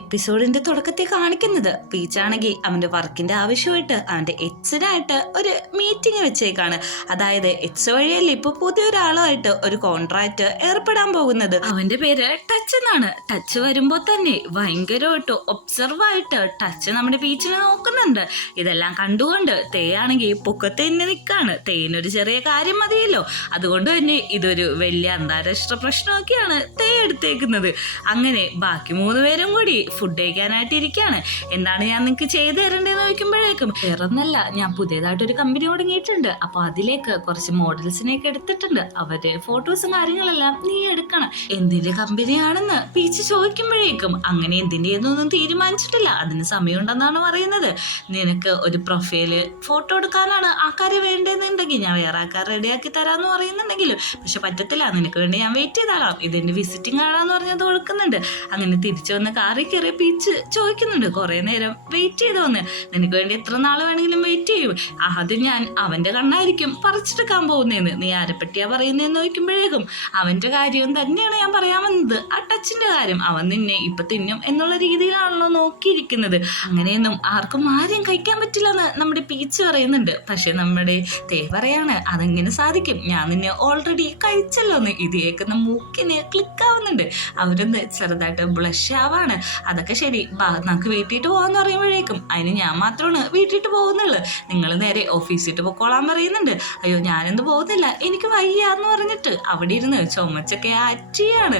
എപ്പിസോഡിന്റെ തുടക്കത്തിൽ കാണിക്കുന്നത് പീച്ചാണെങ്കിൽ അവന്റെ വർക്കിന്റെ ആവശ്യമായിട്ട് അവന്റെ എച്ചിനായിട്ട് ഒരു മീറ്റിംഗ് വെച്ചേക്കാണ്. അതായത് എച്ച് വഴിയല്ലേ ഇപ്പൊ പുതിയൊരാളുമായിട്ട് ഒരു കോൺട്രാക്ട് ഏർപ്പെടാൻ പോകുന്നത്. അവന്റെ പേര് ടച്ച് എന്നാണ്. ടച്ച് വരുമ്പോ തന്നെ ഭയങ്കരമായിട്ട് ഒബ്സർവായിട്ട് ടച്ച് നമ്മുടെ പീച്ചിനെ നോക്കുന്നുണ്ട്. ഇതെല്ലാം കണ്ടുകൊണ്ട് തേയാണെങ്കിൽ പൊക്കത്ത് തന്നെ നിൽക്കാണ്. തേനൊരു ചെറിയ കാര്യം മതിയല്ലോ, അതുകൊണ്ട് തന്നെ ഇതൊരു വലിയ അന്താരാഷ്ട്ര പ്രശ്നമൊക്കെയാണ് തേ എടുത്തേക്കുന്നത്. അങ്ങനെ ബാക്കി 3 പേരും കൂടി ഫുഡ് കഴിക്കാനായിട്ട് ഇരിക്കുകയാണ്. എന്താണ് ഞാൻ നിങ്ങൾക്ക് ചെയ്തു തരേണ്ടതെന്ന് ചോദിക്കുമ്പോഴേക്കും വേറൊന്നല്ല, ഞാൻ പുതിയതായിട്ടൊരു കമ്പനി തുടങ്ങിയിട്ടുണ്ട്, അപ്പൊ അതിലേക്ക് കുറച്ച് മോഡൽസിനെയൊക്കെ എടുത്തിട്ടുണ്ട്, അവരുടെ ഫോട്ടോസും കാര്യങ്ങളെല്ലാം നീ എടുക്കണം. എന്തിന്റെ കമ്പനിയാണെന്ന് പീച്ച് ചോദിക്കുമ്പോഴേക്കും അങ്ങനെ എന്തിന്റെയൊന്നും തീരുമാനിച്ചിട്ടില്ല, അതിന് സമയമുണ്ടെന്നാണ് പറയുന്നത്. നിനക്ക് ഒരു പ്രൊഫൈല് ഫോട്ടോ എടുക്കാനാണ് ആൾക്കാരെ വേണ്ടതെന്നുണ്ടെങ്കിൽ ഞാൻ വേറെ ആൾക്കാർ റെഡിയാക്കി തരാമെന്ന് പറയുന്നുണ്ടെങ്കിലും പക്ഷെ പറ്റത്തില്ല, നിനക്ക് വേണ്ടി ഞാൻ വെയിറ്റ് ചെയ്താളാം, ഇതെന്റെ വിസിറ്റിംഗ് ആണെന്ന് പറഞ്ഞത് കൊടുക്കുന്നുണ്ട്. അങ്ങനെ തിരിച്ചു വന്ന് കാറിൽ കയറി പീച്ച് ചോദിക്കുന്നുണ്ട്, കുറെ നേരം വെയിറ്റ് ചെയ്തോന്ന്, നിനക്ക് വേണ്ടി എത്ര നാൾ വേണമെങ്കിലും വെയിറ്റ് ചെയ്യും, ആദ്യം ഞാൻ അവന്റെ കണ്ണായിരിക്കും പറിച്ചെടുക്കാൻ പോകുന്നതെന്ന്, നീ ആരെപ്പറ്റിയാ പറയുന്നതെന്ന് ചോദിക്കുമ്പോഴേക്കും അവന്റെ കാര്യം തന്നെയാണ് ഞാൻ പറയാൻ വന്നത്, ആ ടച്ചിന്റെ കാര്യം. അവൻ നിന്നെ ഇപ്പൊ തിന്നും എന്നുള്ള രീതിയിലാണല്ലോ നോക്കിയിരിക്കുന്നത്. അങ്ങനെയൊന്നും ആരെയും കഴിക്കാൻ പറ്റില്ലെന്ന് നമ്മുടെ പീച്ച് പറയുന്നുണ്ട്. പക്ഷെ നമ്മുടെ തേ പറയാണ് അതെങ്ങനെ സാധിക്കും, ഞാൻ നിന്നെ ഓൾറെഡി കഴിച്ചല്ലോന്ന്. ഇത് കേൾക്കുന്ന മൂക്കിന് ക്ലിക്ക് ആവുന്നുണ്ട്. അവരൊന്ന് ചെറുതായിട്ട് ബ്ലഷ് ആവാണ്. അതൊക്കെ ശരി, നമുക്ക് വീട്ടിട്ട് പോകാന്ന് പറയുമ്പോഴേക്കും അതിന് ഞാൻ മാത്രമാണ് വീട്ടിട്ട് പോകുന്നുള്ളു, നിങ്ങൾ നേരെ ഓഫീസിട്ട് പൊക്കോളാൻ പറയുന്നുണ്ട്. അയ്യോ ഞാനെന്ത് പോകുന്നില്ല, എനിക്ക് വയ്യാന്ന് പറഞ്ഞിട്ട് അവിടെ ഇരുന്ന് ചുമച്ചൊക്കെ ആറ്റിയാണ്.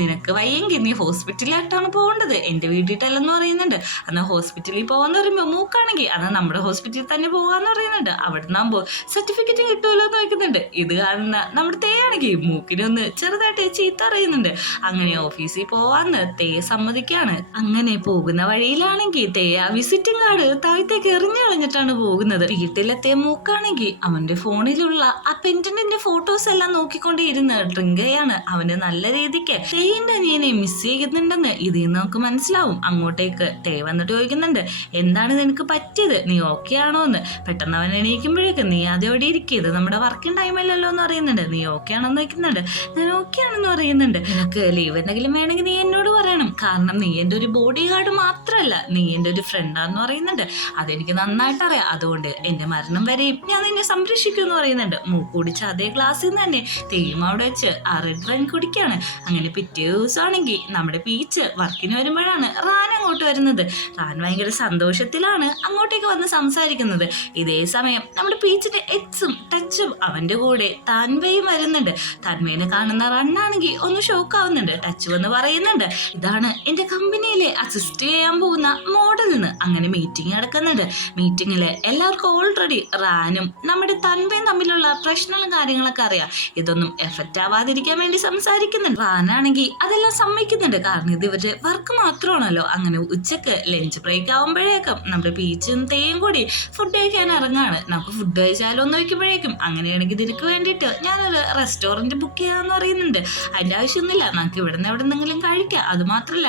നിനക്ക് വയ്യെങ്കിൽ നീ ഹോസ്പിറ്റലിലായിട്ടാണ് പോകേണ്ടത്, എന്റെ വീട്ടിട്ടല്ലെന്ന് പറയുന്നുണ്ട്. എന്നാൽ ഹോസ്പിറ്റലിൽ പോകാന്ന് പറയുമ്പോൾ മൂക്കാണെങ്കിൽ അത് നമ്മുടെ ഹോസ്പിറ്റലിൽ തന്നെ പോകാന്ന് പറയുന്നുണ്ട്. അവിടെ നിന്നാകുമ്പോൾ സർട്ടിഫിക്കറ്റ് കിട്ടുമല്ലോ എന്ന് വയ്ക്കുന്നുണ്ട്. ഇത് കാണുന്ന നമ്മുടെ തേയാണെങ്കിൽ മൂക്കിനൊന്ന് ചെറുതായിട്ട് ചീത്ത അറിയുന്നുണ്ട്. അങ്ങനെ ഓഫീസിൽ പോവാന്ന് തേ സമ്മതിക്കാണ്. അങ്ങനെ പോകുന്ന വഴിയിലാണെങ്കിൽ തേ ആ വിസിറ്റിംഗ് കാർഡ് താഴത്തേക്ക് എറിഞ്ഞു കളഞ്ഞിട്ടാണ് പോകുന്നത്. വീട്ടിലെത്തിയ മൂക്കാണെങ്കിൽ അവന്റെ ഫോണിലുള്ള ആ പെൻഡന്റിന്റെ ഫോട്ടോസ് എല്ലാം നോക്കിക്കൊണ്ടേ ഇരുന്ന് ഡ്രിങ്ക് ചെയ്യാണ്. അവന് നല്ല രീതിക്ക് തേയിന്റെ അനിയനെ മിസ് ചെയ്യുന്നുണ്ടെന്ന് ഇതിൽ നിന്ന് നമുക്ക് മനസ്സിലാവും. അങ്ങോട്ടേക്ക് തേ വന്നിട്ട് ചോദിക്കുന്നുണ്ട്, എന്താണ് നിനക്ക് പറ്റിയത്, നീ ഓക്കെ ആണോ എന്ന്. പെട്ടെന്ന് അവൻ എണീക്കുമ്പോഴേക്കും നീ ആദ്യം എവിടെ ഇരിക്കുന്നത്, നമ്മുടെ വർക്കിംഗ് ടൈമല്ലല്ലോ എന്ന് പറയുന്നുണ്ട്. നീ ഓക്കെ ആണോന്ന് ചോദിക്കുന്നുണ്ട്. ഞാൻ ഓക്കെ ആണെന്ന് പറയുന്നുണ്ട്. നിനക്ക് ലീവ് എന്തെങ്കിലും വേണമെങ്കിൽ നീ എന്നോട് പറയണം, കാരണം നീ എൻ്റെ ഒരു ബോഡി ഗാർഡ് മാത്രമല്ല, നീ എൻ്റെ ഒരു ഫ്രണ്ടാന്ന് പറയുന്നുണ്ട്. അതെനിക്ക് നന്നായിട്ട് അറിയാം, അതുകൊണ്ട് എൻ്റെ മരണം വരെയും ഞാൻ നിന്നെ സംരക്ഷിക്കും എന്ന് പറയുന്നുണ്ട്. മൂക്കുടിച്ച അതേ ക്ലാസ്സിൽ നിന്ന് തന്നെ തേയും അവിടെ വെച്ച് ആ റെഡ് വൈൻ കുടിക്കാണ്. അങ്ങനെ പിറ്റേ ദിവസമാണെങ്കിൽ നമ്മുടെ പീച്ച് വർക്കിന് വരുമ്പോഴാണ് റാൻ അങ്ങോട്ട് വരുന്നത്. റാൻ ഭയങ്കര സന്തോഷത്തിലാണ് അങ്ങോട്ടേക്ക് വന്ന് സംസാരിക്കുന്നത്. ഇതേ സമയം നമ്മുടെ പീച്ചിന്റെ എക്സും ടച്ചും അവന്റെ കൂടെ താൻവയും വരുന്നുണ്ട്. താൻവയെ കാണുന്ന റണ്ണാണെങ്കിൽ ഒന്ന് ഷോക്ക് ആവുന്നുണ്ട്. ടച്ച് വന്ന് പറയുന്നുണ്ട്, ഇതാണ് എന്റെ കമ്പനിയിലെ അസിസ്റ്റ് ചെയ്യാൻ പോകുന്ന മോഡൽ എന്ന്. അങ്ങനെ മീറ്റിംഗ് നടക്കുന്നുണ്ട്. മീറ്റിംഗില് എല്ലാവർക്കും ഓൾറെഡി റാനും നമ്മുടെ തൻവയും തമ്മിലുള്ള പ്രശ്നങ്ങളും കാര്യങ്ങളൊക്കെ അറിയാം. ഇതൊന്നും എഫക്റ്റ് ആവാതിരിക്കാൻ വേണ്ടി സംസാരിക്കുന്നുണ്ട്. റാനാണെങ്കിൽ അതെല്ലാം സമ്മതിക്കുന്നുണ്ട്, കാരണം ഇത് ഇവരുടെ വർക്ക് മാത്രമാണല്ലോ. അങ്ങനെ ഉച്ചക്ക് ലഞ്ച് ബ്രേക്ക് ആവുമ്പോഴേക്കും നമ്മുടെ പീച്ചും തേയും കൂടി ഫുഡ് കഴിക്കാൻ ഇറങ്ങാണ്. നമുക്ക് ഫുഡ് കഴിച്ചാലോ എന്ന് വയ്ക്കുമ്പോഴേക്കും അങ്ങനെയാണെങ്കിൽ ഇതിനക്ക് വേണ്ടിയിട്ട് ഞാനൊരു റെസ്റ്റോറൻറ്റ് ബുക്ക് ചെയ്യാമെന്ന് പറയുന്നുണ്ട്. അതിൻ്റെ ആവശ്യമൊന്നുമില്ല, നമുക്ക് ഇവിടെ നിന്ന് എവിടെ നിന്നെങ്കിലും കഴിക്കാം, അത് മാത്രമല്ല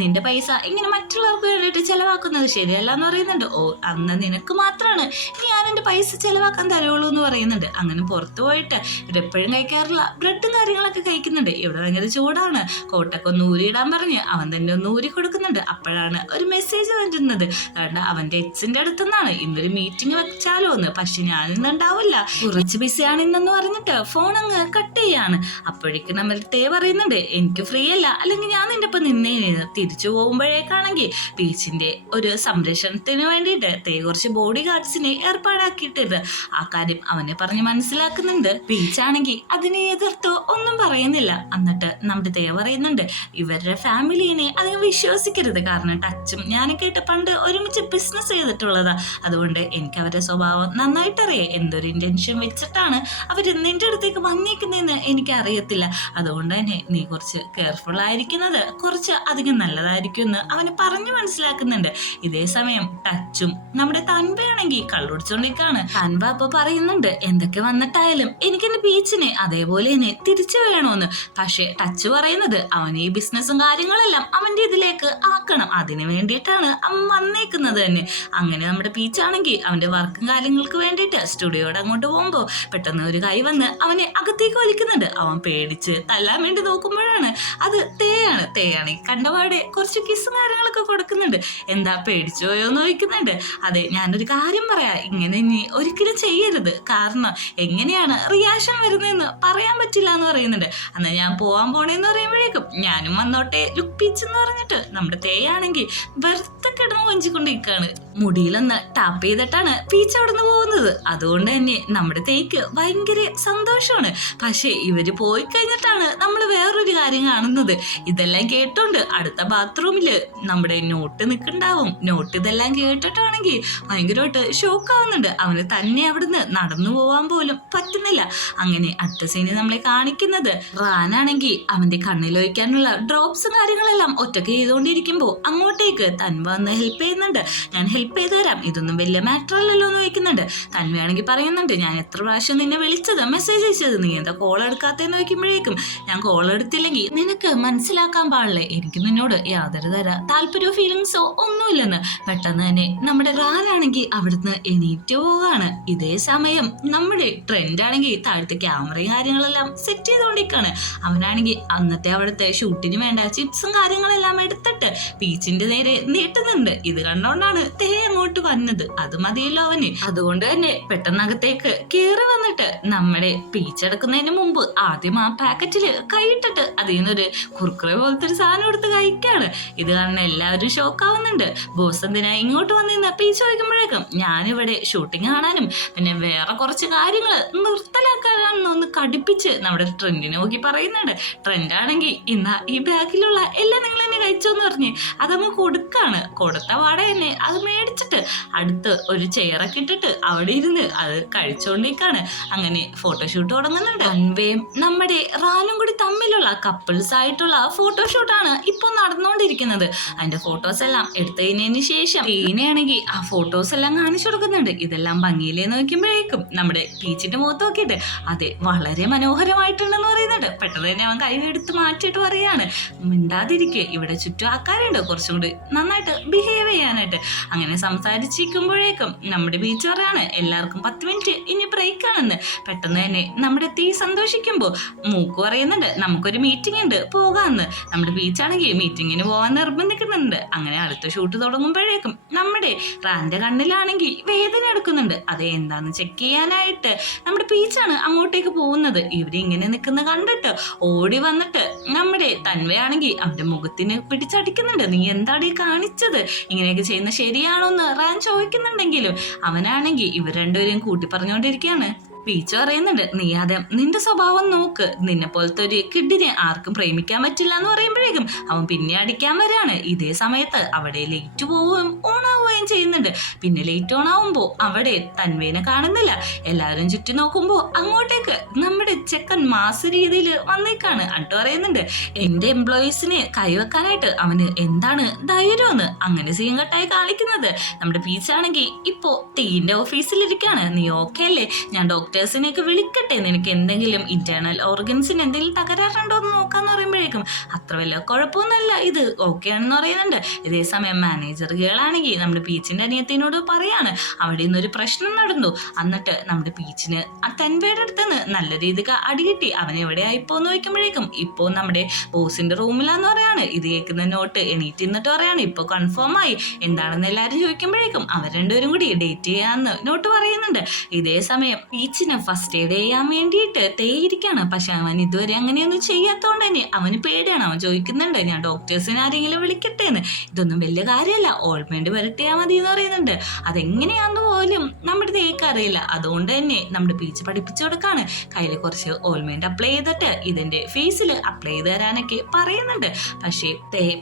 നിന്റെ പൈസ ഇങ്ങനെ മറ്റുള്ളവർക്ക് വേണ്ടിയിട്ട് ചിലവാക്കുന്നത് ശരിയല്ല എന്ന് പറയുന്നുണ്ട്. ഓ അന്ന് നിനക്ക് മാത്രമാണ് ഞാൻ എൻ്റെ പൈസ ചിലവാക്കാൻ തരുള്ളൂ എന്ന് പറയുന്നുണ്ട്. അങ്ങനെ പുറത്തു പോയിട്ട് ഇവരെപ്പോഴും കഴിക്കാറില്ല ബ്രെഡും കാര്യങ്ങളൊക്കെ കഴിക്കുന്നുണ്ട്. ഇവിടെ ഭയങ്കര ചൂടാണ്, കോട്ടൊക്കെ ഒന്ന് ഊരിയിടാൻ പറഞ്ഞ് അവൻ തന്നെ ഒന്ന് ഊരി കൊടുക്കുന്നുണ്ട്. അപ്പോഴാണ് ഒരു മെസ്സേജ് വരുന്നത്, കാരണം അവൻ്റെ എച്ചിൻ്റെ അടുത്തുനിന്നാണ്, ഇന്നൊരു മീറ്റിംഗ് വെച്ചാലോ എന്ന്, പക്ഷെ ഞാനിന്നുണ്ടാവില്ല, കുറച്ച് ബിസിയാണ് ഇന്നെന്ന് പറഞ്ഞിട്ട് ഫോൺ അങ്ങ് കട്ട് ചെയ്യാണ്. അപ്പോഴേക്കും നമ്മൾ തേ പറയുന്നുണ്ട്, എനിക്ക് ഫ്രീ അല്ല, അല്ലെങ്കിൽ ഞാൻ നിന്റെ ഒപ്പം നിന്നേന്. തിരിച്ചു പോകുമ്പോഴേക്കാണെങ്കിൽ പീച്ചിന്റെ ഒരു സംരക്ഷണത്തിന് വേണ്ടിയിട്ട് തേ കുറച്ച് ബോഡി ഗാർഡ്സിനെ ഏർപ്പാടാക്കിയിട്ടുണ്ട്. ആ കാര്യം അവനെ പറഞ്ഞ് മനസ്സിലാക്കുന്നുണ്ട്. പീച്ചാണെങ്കിൽ അതിനെ എതിർത്തോ ഒന്നും പറയുന്നില്ല. എന്നിട്ട് നമ്മുടെ തേ പറയുന്നുണ്ട്, ഇവരുടെ ഫാമിലിനെ അധികം വിശ്വസിക്കരുത്, കാരണം ടച്ചും ഞാനൊക്കെ ആയിട്ട് പണ്ട് ഒരുമിച്ച് ബിസിനസ് ചെയ്തിട്ടുള്ളതാ, അതുകൊണ്ട് എനിക്ക് അവരുടെ സ്വഭാവം നന്നായിട്ട് അറിയാം. എന്തൊരു ഇന്റൻഷൻ വെച്ചിട്ടാണ് അവർ നിന്റെ അടുത്തേക്ക് വന്നേക്കുന്നതെന്ന് എനിക്ക് അറിയത്തില്ല, അതുകൊണ്ട് തന്നെ നീ കുറച്ച് കെയർഫുൾ ആയിരിക്കുന്നത് കുറച്ച് അധികം നല്ലതായിരിക്കും എന്ന് അവന് പറഞ്ഞു മനസ്സിലാക്കുന്നുണ്ട്. ഇതേ സമയം ടച്ചും നമ്മുടെ തൻവയാണെങ്കിൽ കള്ളുടിച്ചോണ്ടിരിക്കാണ്. തൻവ അപ്പൊ പറയുന്നുണ്ട്, എന്തൊക്കെ വന്നിട്ടായാലും എനിക്കെന്റെ ബീച്ചിനെ അതേപോലെ തന്നെ തിരിച്ചു വേണമെന്ന്. പക്ഷെ ടച്ച് പറയുന്നത് അവൻ ഈ ബിസിനസ്സും കാര്യങ്ങളെല്ലാം അവന്റെ ഇതിലേക്ക് ആക്കണം. അതിന് വേണ്ടിയിട്ടാണ് അവൻ വന്നേക്കുന്നത് തന്നെ. അങ്ങനെ നമ്മുടെ പീച്ചാണെങ്കിൽ അവന്റെ വർക്കും കാര്യങ്ങൾക്ക് വേണ്ടിയിട്ട് സ്റ്റുഡിയോയുടെ അങ്ങോട്ട് പോകുമ്പോൾ പെട്ടെന്ന് ഒരു കൈ വന്ന് അവനെ അകത്തേക്ക് വലിക്കുന്നുണ്ട്. അവൻ പേടിച്ച് തല്ലാൻ വേണ്ടി നോക്കുമ്പോഴാണ് അത് തേയാണ് കണ്ടപാടെ കുറച്ച് കിസ്സും കാര്യങ്ങളൊക്കെ കൊടുക്കുന്നുണ്ട്. എന്താ പേടിച്ചു പോയോ എന്ന് ചോദിക്കുന്നുണ്ട്. അതെ, ഞാനൊരു കാര്യം പറയാം, ഇങ്ങനെ ഇനി ഒരിക്കലും ചെയ്യരുത്, കാരണം എങ്ങനെയാണ് റിയാക്ഷൻ വരുന്നതെന്ന് പറയാൻ പറ്റില്ല എന്ന് പറയുന്നുണ്ട്. എന്നാൽ ഞാൻ പോവാൻ പോണേന്ന് പറയുമ്പോഴേക്കും ഞാനും വന്നോട്ടെ ലുപ്പിച്ചെന്ന് പറഞ്ഞിട്ട് നമ്മുടെ തേയാണെങ്കിൽ വെറുതെ കിടന്ന് കൊഞ്ചിക്കൊണ്ടിരിക്കുകയാണ്. മുടിയിലൊന്ന് ടാപ്പ് ചെയ്തിട്ടാണ് പീച്ച് അവിടെ നിന്ന് പോകുന്നത്. അതുകൊണ്ട് തന്നെ നമ്മുടെ തേക്ക് ഭയങ്കര സന്തോഷമാണ്. പക്ഷെ ഇവര് പോയി കഴിഞ്ഞിട്ടാണ് നമ്മൾ വേറൊരു കാര്യം കാണുന്നത്. ഇതെല്ലാം കേട്ടോണ്ട് അടുത്ത ബാത്റൂമില് നമ്മുടെ നോട്ട് നിൽക്കുന്നുണ്ടാവും. നോട്ട് ഇതെല്ലാം കേട്ടിട്ടാണെങ്കിൽ ഭയങ്കരമായിട്ട് ഷോക്ക് ആവുന്നുണ്ട്. അവന് തന്നെ അവിടുന്ന് നടന്നു പോവാൻ പോലും പറ്റുന്നില്ല. അങ്ങനെ അടുത്ത സീനിൽ നമ്മളെ കാണിക്കുന്നത് റാനാണെങ്കിൽ അവന്റെ കണ്ണിലൊഴിക്കാനുള്ള ഡ്രോപ്സും കാര്യങ്ങളെല്ലാം ഒറ്റയ്ക്ക് ചെയ്തുകൊണ്ടിരിക്കുമ്പോൾ അങ്ങോട്ടേക്ക് തൻവ വന്ന് ഹെൽപ്പ് ചെയ്യുന്നുണ്ട്. ഞാൻ ഹെൽപ്പ് ചെയ്ത് തരാം, ഇതൊന്നും വലിയ മാറ്റർ അല്ലല്ലോ എന്ന് ചോദിക്കുന്നുണ്ട്. തൻവയാണെങ്കിൽ പറയുന്നുണ്ട്, ഞാൻ എത്ര പ്രാവശ്യം നിന്നെ വിളിച്ചത്, മെസ്സേജ് അയച്ചത്, നീ എന്താ കോൾ എടുക്കാത്തേന്ന് ചോദിക്കുമ്പോഴേക്കും ഞാൻ കോൾ എടുത്തില്ലെങ്കിൽ നിനക്ക് മനസ്സിലാക്കാൻ പാടില്ലേ, എനിക്ക് നിന്നോട് യാതൊരു താല്പര്യമോ ഫീലിങ്സോ ഒന്നുമില്ലെന്ന്. പെട്ടെന്ന് തന്നെ നമ്മുടെ റാനാണെങ്കിൽ അവിടുന്ന് എണീറ്റ് പോവുകയാണ്. ഇതേ സമയം നമ്മുടെ ട്രെൻഡ് ആണെങ്കിൽ താഴത്തെ ക്യാമറയും കാര്യങ്ങളെല്ലാം സെറ്റ് ചെയ്തുകൊണ്ടിരിക്കുകയാണ്. അവനാണെങ്കിൽ അന്നത്തെ അവിടുത്തെ ഷൂട്ടിന് വേണ്ട ചിപ്സും കാര്യങ്ങളെല്ലാം എടുത്തിട്ട് പീച്ചിന്റെ നേരെ നീട്ടുന്നുണ്ട്. ഇത് കണ്ടോണ്ടാണ് തേ അങ്ങോട്ട് വന്നത്. അത് മതിയല്ലോ അവന്. അതുകൊണ്ട് തന്നെ പെട്ടെന്നകത്തേക്ക് കേറി വന്നിട്ട് നമ്മുടെ പീച്ച് എടുക്കുന്നതിന് മുമ്പ് ആദ്യം ആ പാക്കറ്റില് കൈയിട്ടിട്ട് അതിൽ നിന്നൊരു കുർക്കുറെ പോലത്തെ ഒരു സാധനം എടുത്ത് കഴിക്കാണ്. ഇത് കാരണം എല്ലാവരും ഷോക്കാവുന്നുണ്ട്. ബോസ് എന്തിനാ ഇങ്ങോട്ട് വന്നിരുന്ന പീച്ച് ചോദിക്കുമ്പോഴേക്കും ഞാനിവിടെ ഷൂട്ടിങ് കാണാനും പിന്നെ വേറെ കുറച്ച് കാര്യങ്ങൾ നിർത്തലാക്കാനൊന്ന് കടുപ്പിച്ച് നമ്മുടെ ട്രെൻഡിനെ നോക്കി പറയുന്നുണ്ട്. ട്രെൻഡ് ആണെങ്കിൽ ഇന്നാ ഈ ബാഗിലുള്ള എല്ലാം നിങ്ങൾ തന്നെ കഴിച്ചോന്ന് പറഞ്ഞ് അതങ്ങ് കൊടുക്കാണ്. കൊടുത്ത പാടെ തന്നെ അത് മേടിച്ചിട്ട് അടുത്ത് ഒരു ചെയറൊക്കെ ഇട്ടിട്ട് അവിടെ ഇരുന്ന് അത് കഴിച്ചോണ്ടിരിക്കാണ്. അങ്ങനെ ഫോട്ടോഷൂട്ട് തുടങ്ങുന്നുണ്ട്. റൺവേയും നമ്മുടെ റാനും കൂടി തമ്മിലുള്ള കപ്പിൾസ് ആയിട്ടുള്ള ഫോട്ടോഷൂട്ടാണ് ഇപ്പൊ നടന്നുകൊണ്ടിരിക്കുന്നത്. അതിന്റെ ഫോട്ടോസ് എല്ലാം എടുത്തു കഴിഞ്ഞതിന് ശേഷം ടീനയാണെങ്കിൽ ആ ഫോട്ടോസ് എല്ലാം കാണിച്ചു കൊടുക്കുന്നുണ്ട്. ഇതെല്ലാം ഭംഗിയിലേ നോക്കുമ്പോഴേക്കും നമ്മുടെ പീച്ചിന്റെ മുഖത്ത് നോക്കിയിട്ട് അതെ വളരെ മനോഹരമായിട്ടുണ്ടെന്ന് പറയുന്നുണ്ട്. പെട്ടെന്ന് തന്നെ അവൻ കൈ എടുത്ത് മാറ്റിയിട്ട് പറയാണ്, മിണ്ടാതിരിക്കെ, ഇവിടെ ചുറ്റും ആൾക്കാരുണ്ട്, കുറച്ചും കൂടി നന്നായിട്ട് ബിഹേവ് ചെയ്യാനായിട്ട്. അങ്ങനെ സംസാരിച്ചിരിക്കുമ്പോഴേക്കും നമ്മുടെ ബീച്ച് പറയാണ് എല്ലാവർക്കും 10 മിനിറ്റ് ഇനി ബ്രേക്ക് ആണെന്ന്. പെട്ടെന്ന് തന്നെ നമ്മുടെ തീ സന്തോഷിക്കുമ്പോൾ മൂക്ക് പറയുന്നുണ്ട് നമുക്കൊരു മീറ്റിംഗ് ഉണ്ട് പോകാമെന്ന്. നമ്മുടെ ബീച്ചാണെങ്കിൽ മീറ്റിങ്ങിന് പോകാൻ നിർബന്ധിക്കുന്നുണ്ട്. അങ്ങനെ അടുത്ത ഷൂട്ട് തുടങ്ങുമ്പോഴേക്കും നമ്മുടെ റാന്റെ കണ്ണിലാണെങ്കിൽ വേദന എടുക്കുന്നുണ്ട്. അത് എന്താന്ന് ചെക്ക് ചെയ്യാനായിട്ട് നമ്മുടെ പീച്ചാണ് അങ്ങോട്ടേക്ക് പോകുന്നത്. ഇവരിങ്ങനെ നിൽക്കുന്ന കണ്ടിട്ട് ഓടി വന്നിട്ട് നമ്മുടെ തൻവയാണെങ്കിൽ അവന്റെ മുഖത്തിന് പിടിച്ചടിക്കുന്നുണ്ട്. നീ എന്താണ് ഈ കാണിച്ചത്, ഇങ്ങനെയൊക്കെ ചെയ്യുന്ന ശരിയാണോ എന്ന് റാൻ ചോദിക്കുന്നുണ്ടെങ്കിലും അവനാണെങ്കിൽ ഇവർ രണ്ടുപേരെയും കൂട്ടി പറഞ്ഞുകൊണ്ടിരിക്കുകയാണ്. പീച്ച് പറയുന്നുണ്ട് നീ ആദ്യം നിന്റെ സ്വഭാവം നോക്ക്, നിന്നെ പോലത്തെ ഒരു കിഡിനെ ആർക്കും പ്രേമിക്കാൻ പറ്റില്ല എന്ന് പറയുമ്പോഴേക്കും അവൻ പിന്നെ അടിക്കാൻ വരാണ്. ഇതേ സമയത്ത് അവിടെ ലേറ്റ് പോവുകയും ഓണാവുകയും ചെയ്യുന്നുണ്ട്. പിന്നെ ലേറ്റ് ഓണാവുമ്പോൾ അവിടെ തൻവേനെ കാണുന്നില്ല. എല്ലാവരും ചുറ്റി നോക്കുമ്പോൾ അങ്ങോട്ടേക്ക് നമ്മുടെ ചെക്കൻ മാസ രീതിയിൽ വന്നേക്കാണ്. അട്ട് പറയുന്നുണ്ട് എന്റെ എംപ്ലോയീസിനെ കൈവെക്കാനായിട്ട് അവന് എന്താണ് ധൈര്യമെന്ന്. അങ്ങനെ സീൻ കട്ടായി കാണിക്കുന്നത് നമ്മുടെ പീച്ചാണെങ്കിൽ ഇപ്പോ തീന്റെ ഓഫീസിലിരിക്കാണ്. നീ ഓക്കെ അല്ലേ, ഞാൻ ഡോക്ടേഴ്സിനെയൊക്കെ വിളിക്കട്ടെ, നിനക്ക് എന്തെങ്കിലും ഇന്റേണൽ ഓർഗൻസിന് എന്തെങ്കിലും തകരാറുണ്ടോ എന്ന് നോക്കാന്ന് പറയുമ്പോഴേക്കും അത്ര വലിയ കുഴപ്പമൊന്നുമല്ല, ഇത് ഓക്കെ ആണെന്ന് പറയുന്നുണ്ട്. ഇതേ സമയം മാനേജർ ഗേളാണെങ്കിൽ നമ്മുടെ പീച്ചിന്റെ അനിയത്തിനോട് പറയാണ് അവിടെ നിന്നൊരു പ്രശ്നം നടന്നു. എന്നിട്ട് നമ്മുടെ പീച്ചിന് ആ തൻവയുടെ അടുത്തുനിന്ന് നല്ല രീതിക്ക് അടികിട്ടി. അവൻ എവിടെയായിപ്പോന്ന് ചോദിക്കുമ്പോഴേക്കും ഇപ്പോ നമ്മുടെ ബോസിന്റെ റൂമിലാന്ന് പറയാണ്. ഇത് കേൾക്കുന്ന നോട്ട് എണീറ്റ് നിന്നിട്ട് പറയാണ് ഇപ്പൊ കൺഫേം ആയി. എന്താണെന്ന് എല്ലാരും ചോദിക്കുമ്പോഴേക്കും അവർ രണ്ടുപേരും കൂടി ഡേറ്റ് ചെയ്യാന്ന് നോട്ട് പറയുന്നുണ്ട്. ഇതേ സമയം പീച്ചിനെ ഫസ്റ്റ് എയ്ഡ് ചെയ്യാൻ വേണ്ടിയിട്ട് തേയിരിക്കാണ്. പക്ഷെ അവൻ ഇതുവരെ അങ്ങനെയൊന്നും ചെയ്യാത്തതുകൊണ്ട് തന്നെ അവന് പേടിയാണ്. അവൻ ചോദിക്കുന്നുണ്ട് ഞാൻ ഡോക്ടേഴ്സിനെ ആരെങ്കിലും വിളിക്കട്ടെ എന്ന്. ഇതൊന്നും വലിയ കാര്യമല്ല, ഓൾമെന്റ് വരട്ടിയാൽ മതി എന്ന് പറയുന്നുണ്ട്. അതെങ്ങനെയാന്ന് പോലും നമ്മുടെ തേക്ക് അറിയില്ല. അതുകൊണ്ട് തന്നെ നമ്മുടെ പീച്ച് പഠിപ്പിച്ചു കൊടുക്കാണ്. കയ്യിൽ കുറച്ച് ഓൾമെന്റ് അപ്ലൈ ചെയ്തിട്ട് ഇതിന്റെ ഫേസിൽ അപ്ലൈ ചെയ്ത് തരാനൊക്കെ പറയുന്നുണ്ട്. പക്ഷേ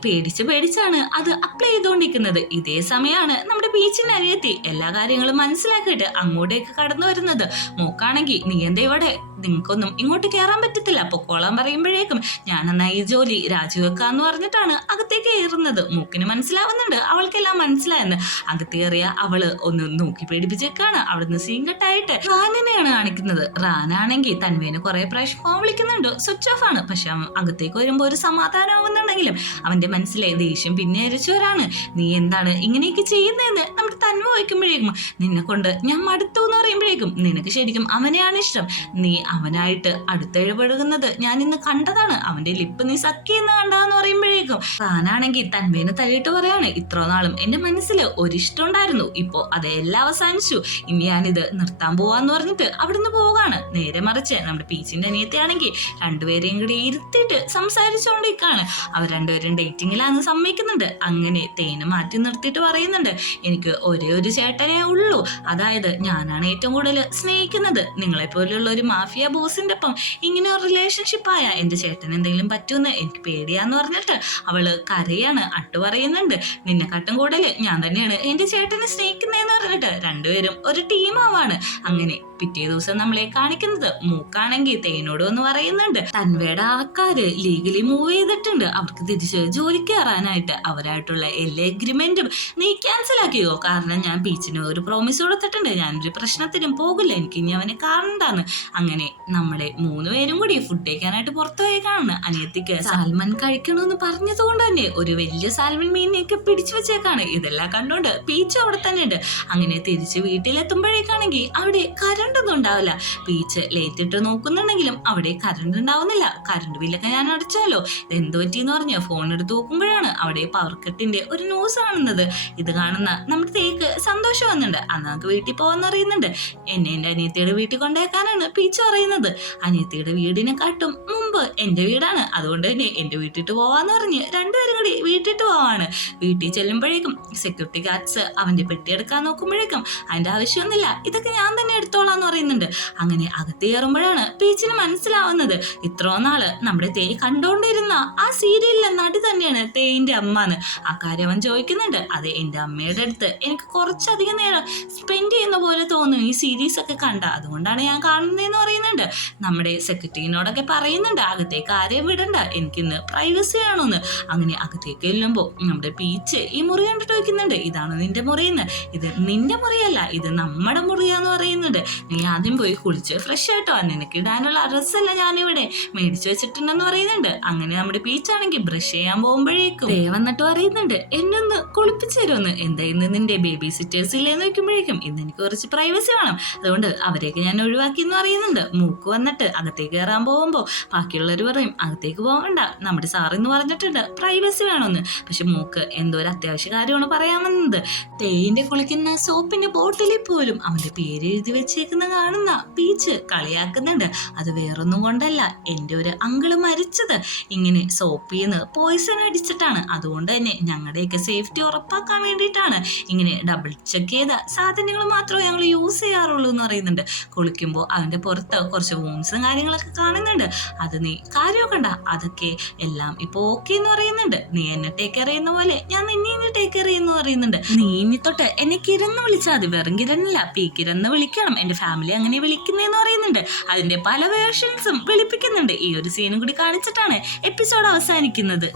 പേടിച്ചാണ് അത് അപ്ലൈ ചെയ്തുകൊണ്ടിരിക്കുന്നത്. ഇതേ സമയമാണ് നമ്മുടെ പീച്ചിന്റെ അനിയത്തി എല്ലാ കാര്യങ്ങളും മനസ്സിലാക്കിയിട്ട് അങ്ങോട്ടേക്ക് കടന്നു വരുന്നത്. മോക്കാണെങ്കിൽ നീ എന്താ ഇവിടെ നിങ്ങൾക്കൊന്നും ഇങ്ങോട്ട് കയറാൻ പറ്റത്തില്ല, പൊക്കോളാൻ പറയുമ്പോഴേക്കും ഞാൻ എന്നാ ഈ ജോലി രാജിവെക്കാന്ന് പറഞ്ഞിട്ടാണ് അകത്തേക്ക് കയറുന്നത്. മൂക്കിന് മനസ്സിലാവുന്നുണ്ട് അവൾക്കെല്ലാം മനസ്സിലായെന്ന്. അകത്തേറിയ അവള് ഒന്ന് നോക്കി പേടിപ്പിച്ചേക്കാണ്. അവിടുന്ന് സീൻ കട്ടായിട്ട് റാനിനെയാണ് കാണിക്കുന്നത്. റാനാണെങ്കിൽ തൻവേനെ കുറെ പ്രാവശ്യം ഫോൺ വിളിക്കുന്നുണ്ട്, സ്വിച്ച് ഓഫ് ആണ്. പക്ഷെ അകത്തേക്ക് വരുമ്പോ ഒരു സമാധാനമാവുന്നുണ്ടെങ്കിലും അവന്റെ മനസ്സിലെ ദേഷ്യം പിന്നെ അരച്ചവരാണ്. നീ എന്താണ് ഇങ്ങനെയൊക്കെ ചെയ്യുന്നതെന്ന് നമ്മുടെ തന്മ വയ്ക്കുമ്പോഴേക്കും നിന്നെ കൊണ്ട് ഞാൻ മടുത്തു എന്ന് പറയുമ്പോഴേക്കും നിനക്ക് ശരിക്കും അവനെയാണ് ഇഷ്ടം, നീ അവനായിട്ട് അടുത്തിഴപഴകുന്നത് ഞാൻ ഇന്ന് കണ്ടതാണ്, അവന്റെ ലിപ്പ് നീ സക്കിയെന്ന് കണ്ടാന്ന് പറയുമ്പോഴേക്കും താനാണെങ്കിൽ തന്മേനെ തള്ളിയിട്ട് പറയാണ്, ഇത്ര നാളും എന്റെ മനസ്സിൽ ഒരിഷ്ടം ഉണ്ടായിരുന്നു, ഇപ്പോ അതെല്ലാം അവസാനിച്ചു, ഇനി ഞാനിത് നിർത്താൻ പോവാന്ന് പറഞ്ഞിട്ട് അവിടുന്ന് പോകാണ്. നേരെ മറിച്ച് നമ്മുടെ പീച്ചിന്റെ അനിയത്തിയാണെങ്കിൽ രണ്ടുപേരെയും കൂടി ഇരുത്തിയിട്ട് സംസാരിച്ചുകൊണ്ടിരിക്കാണ്. അവർ രണ്ടുപേരും ഡേറ്റിങ്ങിലാന്ന് സമ്മതിക്കുന്നുണ്ട്. അങ്ങനെ തേനെ മാറ്റി നിർത്തിയിട്ട് പറയുന്നുണ്ട്, എനിക്ക് ഒരേ ഒരു ചേട്ടനേ ഉള്ളൂ, അതായത് ഞാനാണ് ഏറ്റവും കൂടുതൽ സ്നേഹിക്കുന്നത്, നിങ്ങളെപ്പോലുള്ള ഒരു മാഫിയ ബോസിന്റെ ഒപ്പം ഇങ്ങനെ ഒരു റിലേഷൻഷിപ്പ് ആയ എന്റെ ചേട്ടൻ എന്തെങ്കിലും പറ്റുമെന്ന് എനിക്ക് പേടിയാന്ന് പറഞ്ഞിട്ട് അവള് കരയാണ്. അട്ടു പറയുന്നുണ്ട്, നിന്നെക്കാട്ടും കൂടുതൽ ഞാൻ തന്നെയാണ് എന്റെ ചേട്ടനെ സ്നേഹിക്കുന്നതെന്ന് പറഞ്ഞിട്ട് രണ്ടുപേരും ഒരു ടീമാവാണ്. അങ്ങനെ പിറ്റേ ദിവസം നമ്മളെ കാണിക്കുന്നത് മൂക്കാണെങ്കിൽ തേനോട് എന്ന് പറയുന്നുണ്ട്, തൻവേടെ ആൾക്കാര് ലീഗലി മൂവ് ചെയ്തിട്ടുണ്ട്, അവർക്ക് തിരിച്ച് ജോലിക്ക് കയറാനായിട്ട് അവരായിട്ടുള്ള എല്ലാ എഗ്രിമെന്റും നീ ക്യാൻസൽ ആക്കിയോ, കാരണം ഞാൻ ബീച്ചിന് ഒരു പ്രോമിസ് കൊടുത്തിട്ടുണ്ട്, ഞാനൊരു പ്രശ്നത്തിനും പോകില്ല, എനിക്ക് ഇനി അവനെ കാണണ്ടാന്ന്. അങ്ങനെ നമ്മളെ മൂന്നുപേരും കൂടി ഫുഡ് കഴിക്കാനായിട്ട് പുറത്തു പോയി കാണുന്നു. അനിയത്തിക്ക് സാൽമൺ കഴിക്കണമെന്ന് പറഞ്ഞത് കൊണ്ട് തന്നെ ഒരു വലിയ സാൽമൺ മീനിനെയൊക്കെ പിടിച്ചു വെച്ചേക്കാണ്. ഇതെല്ലാം കണ്ടോണ്ട് പീച്ച് അവിടെ തന്നെ ഉണ്ട്. അങ്ങനെ തിരിച്ച് വീട്ടിലെത്തുമ്പോഴേക്കാണെങ്കിൽ അവിടെ കറണ്ടൊന്നും ഉണ്ടാവില്ല. പീച്ച് ലേറ്റ് ഇട്ട് നോക്കുന്നുണ്ടെങ്കിലും അവിടെ കറണ്ട് ഉണ്ടാവുന്നില്ല. കറണ്ട് ബില്ലൊക്കെ ഞാൻ അടച്ചാലോ, എന്ത് പറ്റിയെന്ന് പറഞ്ഞ് ഫോൺ എടുത്ത് നോക്കുമ്പോഴാണ് അവിടെ പവർ കട്ടിന്റെ ഒരു ന്യൂസ് കാണുന്നത്. ഇത് കാണുന്ന നമ്മുടെ തേക്ക് സന്തോഷം വന്നുണ്ട്. അന്ന് നമുക്ക് വീട്ടിൽ പോവാന്ന് അറിയുന്നുണ്ട്. എന്നെ എന്റെ അനിയത്തിയുടെ വീട്ടിൽ കൊണ്ടേക്കാനാണ് പീച്ച് പറയുന്നത്. അനിയത്തിയുടെ വീടിനെക്കാട്ടും മുമ്പ് എന്റെ വീടാണ്, അതുകൊണ്ട് തന്നെ എന്റെ വീട്ടിട്ട് പോവാന്ന് പറഞ്ഞ് രണ്ടുപേരും കൂടി വീട്ടിട്ട് പോവാണ്. വീട്ടിൽ ചെല്ലുമ്പോഴേക്കും സെക്യൂരിറ്റി ഗാർഡ്സ് അവന്റെ പെട്ടി എടുക്കാൻ നോക്കുമ്പോഴേക്കും അതിന്റെ ആവശ്യമൊന്നുമില്ല, ഇതൊക്കെ ഞാൻ തന്നെ എടുത്തോളാന്ന് പറയുന്നുണ്ട്. അങ്ങനെ അകത്ത് കയറുമ്പോഴാണ് പീച്ചിന് മനസ്സിലാവുന്നത്, ഇത്രോ നാള് നമ്മുടെ തേ കണ്ടോണ്ടിരുന്ന ആ സീരിയലിലെ നടി തന്നെയാണ് തേയിന്റെ അമ്മന്ന്. ആ കാര്യം അവൻ ചോദിക്കുന്നുണ്ട്. അത് എന്റെ അമ്മയുടെ അടുത്ത് എനിക്ക് കുറച്ചധികം നേരം സ്പെൻഡ് ചെയ്യുന്ന പോലെ തോന്നും ഈ സീരീസ് ഒക്കെ കണ്ട, അതുകൊണ്ടാണ് ഞാൻ കാണുന്നതെന്ന് പറയുന്നുണ്ട്. നമ്മുടെ സെക്രട്ടറിനോടൊക്കെ പറയുന്നുണ്ട്, അകത്തേക്ക് ആരെയും വിടണ്ട, എനിക്കിന്ന് പ്രൈവസി വേണമെന്ന്. അങ്ങനെ അകത്തേക്ക് ചെല്ലുമ്പോ നമ്മുടെ പീച്ച് ഈ മുറി കണ്ടിട്ട് വയ്ക്കുന്നുണ്ട്, ഇതാണ് നിന്റെ മുറിയെന്ന്. ഇത് നിന്റെ മുറിയല്ല, ഇത് നമ്മുടെ മുറിയാന്ന് പറയുന്നുണ്ട്. നീ ആദ്യം പോയി കുളിച്ച് ഫ്രഷ് ആയിട്ടോ, നിനക്ക് ഇടാനുള്ള ഡ്രസ്സല്ല ഞാനിവിടെ മേടിച്ചു വെച്ചിട്ടുണ്ടെന്ന് പറയുന്നുണ്ട്. അങ്ങനെ നമ്മുടെ പീച്ചാണെങ്കിൽ ബ്രഷ് ചെയ്യാൻ പോകുമ്പോഴേക്കും വന്നിട്ട് പറയുന്നുണ്ട്, എന്നൊന്ന് കുളിപ്പിച്ചു തരുമെന്ന്. എന്താ ഇന്ന് നിന്റെ ബേബി സിറ്റേഴ്സ് ഇല്ലേന്ന് വെക്കുമ്പോഴേക്കും ഇന്ന് എനിക്ക് കുറച്ച് പ്രൈവസി വേണം, അതുകൊണ്ട് അവരെയൊക്കെ ഞാൻ ഒഴിവാക്കി എന്ന് പറയുന്നുണ്ട്. മൂക്ക് വന്നിട്ട് അകത്തേക്ക് കയറാൻ പോകുമ്പോ ബാക്കിയുള്ളവർ പറയും അകത്തേക്ക് പോകണ്ട, നമ്മുടെ സാറിന്ന് പറഞ്ഞിട്ടുണ്ട് പ്രൈവസി വേണമെന്ന്. പക്ഷെ മൂക്ക് എന്തോ ഒരു അത്യാവശ്യ കാര്യമാണ് പറയാൻ വന്നത്. തേയിന്റെ കുളിക്കുന്ന സോപ്പിന്റെ ബോട്ടിലിൽ പോലും അവന്റെ പേര് എഴുതി വെച്ചേക്കുന്ന കാണുന്ന പീച്ച് കളിയാക്കുന്നുണ്ട്. അത് വേറൊന്നും കൊണ്ടല്ല, എന്റെ ഒരു അങ്കിള് മരിച്ചത് ഇങ്ങനെ സോപ്പിന്ന് പോയിസൺ അടിച്ചിട്ടാണ്, അതുകൊണ്ട് തന്നെ ഞങ്ങളുടെയൊക്കെ സേഫ്റ്റി ഉറപ്പാക്കാൻ വേണ്ടിയിട്ടാണ് ഇങ്ങനെ ഡബിൾ ചെക്ക് ചെയ്ത സാധനങ്ങൾ മാത്രമേ ഞങ്ങൾ യൂസ് ചെയ്യാറുള്ളൂ എന്ന് പറയുന്നുണ്ട്. കുളിക്കുമ്പോൾ അവന്റെ പുറത്ത് കുറച്ച് വൂൺസും കാര്യങ്ങളൊക്കെ കാണുന്നുണ്ട്. അത് നീ കാര്യമൊക്കെ ഉണ്ട, അതൊക്കെ എല്ലാം ഇപ്പൊ ഓക്കെ എന്ന് പറയുന്നുണ്ട്. നീ എന്നെ ടേക്ക് കെയർ ചെയ്യുന്ന പോലെ ഞാൻ നിന്നെ ടേക്ക് കെയർ ചെയ്യുന്നു പറയുന്നുണ്ട്. നീ ഇനി തൊട്ട് എന്നെ കിരന്ന് വിളിച്ചാൽ മതി, വെറും കിരണില്ല പീ കിരന്ന് വിളിക്കണം, എന്റെ ഫാമിലി അങ്ങനെ വിളിക്കുന്നതെന്ന് പറയുന്നുണ്ട്. അതിന്റെ പല വേർഷൻസും വിളിപ്പിക്കുന്നുണ്ട്. ഈ ഒരു സീനും കൂടി കാണിച്ചിട്ടാണ് എപ്പിസോഡ് അവസാനിക്കുന്നത്.